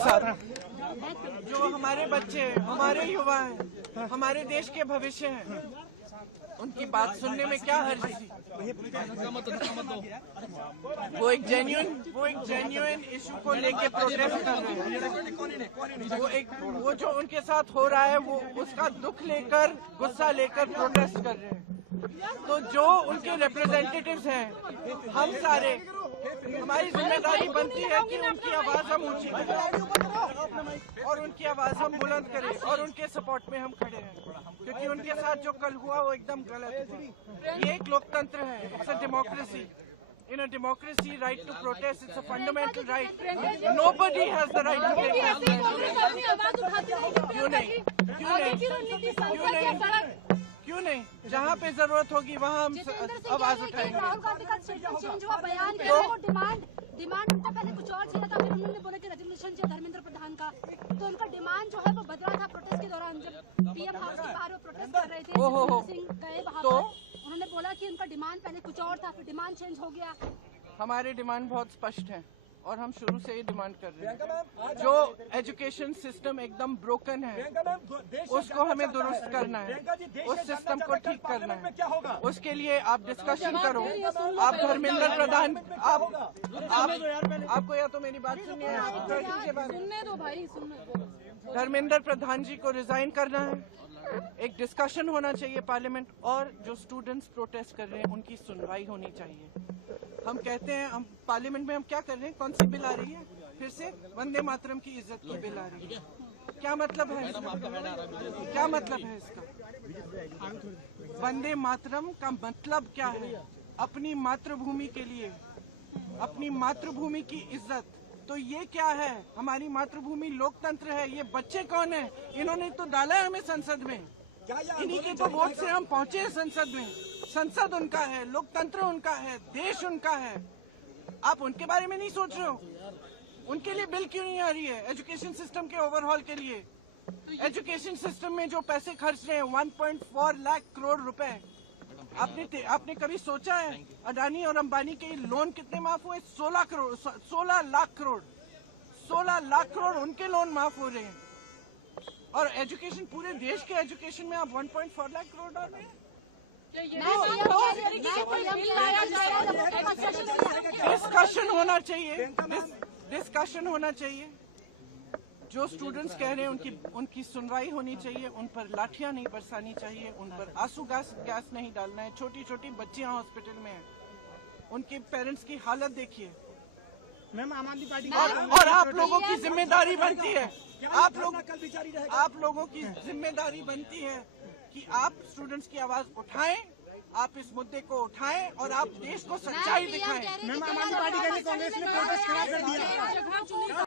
साथ जो हमारे बच्चे, हमारे युवा हैं, हमारे देश के भविष्य हैं, उनकी बात सुनने में क्या हर्ज थी। वो एक जेन्युइन इशू को लेके प्रोटेस्ट कर रहे हैं। वो जो उनके साथ हो रहा है वो उसका दुख लेकर, गुस्सा लेकर प्रोटेस्ट कर रहे हैं। तो जो उनके रिप्रेजेंटेटिव्स हैं, हम सारे, हमारी जिम्मेदारी बनती है कि उनकी आवाज हम ऊंची करें और उनकी आवाज हम बुलंद करें और उनके सपोर्ट में हम खड़े हैं, क्योंकि उनके साथ जो कल हुआ वो एकदम गलत हुआ। ये एक लोकतंत्र है, it's a democracy. In a democracy, right to protest, it's a fundamental right. Nobody has the right to take that. क्यों नहीं? जहाँ पे जरूरत होगी वहाँ हम आवाज उठाएंगे। राहुल गांधी का चेंज हुआ बयान किया, वो डिमांड उनका पहले कुछ और चाहिए था, फिर उन्होंने बोला कि रेजोल्यूशन चाहिए धर्मेंद्र प्रधान का, तो उनका डिमांड जो है वो बदला था प्रोटेस्ट के दौरान। जब पीएम हाउस के बाहर वो प्रोटेस्ट कर रहे थे, सिंह गए वहाँ पर, उन्होंने बोला कि उनका डिमांड पहले कुछ और था, फिर डिमांड चेंज हो गया। हमारे डिमांड बहुत स्पष्ट है और हम शुरू से ही डिमांड कर रहे हैं। जो एजुकेशन सिस्टम एकदम ब्रोकन है उसको हमें दुरुस्त करना है, उस सिस्टम को ठीक करना है। उसके लिए आप डिस्कशन करो। आप धर्मेंद्र प्रधान, आपको या तो मेरी बात सुननी है, सुनने दो भाई, सुनने। धर्मेंद्र प्रधान जी को रिजाइन करना है, एक डिस्कशन होना चाहिए पार्लियामेंट, और जो स्टूडेंट्स प्रोटेस्ट कर रहे हैं उनकी सुनवाई होनी चाहिए। हम कहते हैं, हम पार्लियामेंट में हम क्या कर रहे हैं, कौन सी बिल आ रही है, फिर से वंदे मातरम की इज्जत की बिल आ रही है। क्या मतलब है इसका? क्या मतलब है इसका? वंदे मातरम का मतलब क्या है? अपनी मातृभूमि के लिए, अपनी मातृभूमि की इज्जत। तो ये क्या है? हमारी मातृभूमि लोकतंत्र है। ये बच्चे कौन है? इन्होंने तो डाला है हमें संसद में, इन्हीं के तो वोट से हम पहुंचे हैं संसद में। संसद उनका है, लोकतंत्र उनका है, देश उनका है। आप उनके बारे में नहीं सोच रहे हो? उनके लिए बिल क्यों नहीं आ रही है? एजुकेशन सिस्टम के ओवरहॉल के लिए। एजुकेशन सिस्टम में जो पैसे खर्च रहे हैं 1.4 लाख करोड़ रुपए, आपने कभी सोचा है अडानी और अंबानी के लोन कितने माफ हुए? 16 लाख करोड़ उनके लोन माफ हो रहे हैं। और एजुकेशन, पूरे देश के एजुकेशन में आप 1.4 लाख करोड़ डाल रहे हैं। डिस्कशन होना चाहिए। जो स्टूडेंट्स कह रहे हैं उनकी सुनवाई होनी चाहिए, उन पर लाठियां नहीं बरसानी चाहिए, उन पर आंसू गैस नहीं डालना है। छोटी छोटी बच्चियां हॉस्पिटल में हैं, उनके पेरेंट्स की हालत देखिए। मैम, आम आदमी पार्टी और आप लोगों की जिम्मेदारी बनती है, आप लोगों की जिम्मेदारी बनती है कि आप स्टूडेंट्स की आवाज उठाएं, आप इस मुद्दे को उठाएं और आप देश को सच्चाई दिखाएं। मैम, आम आदमी पार्टी कांग्रेस ने प्रोटेस्ट खड़ा कर दिया।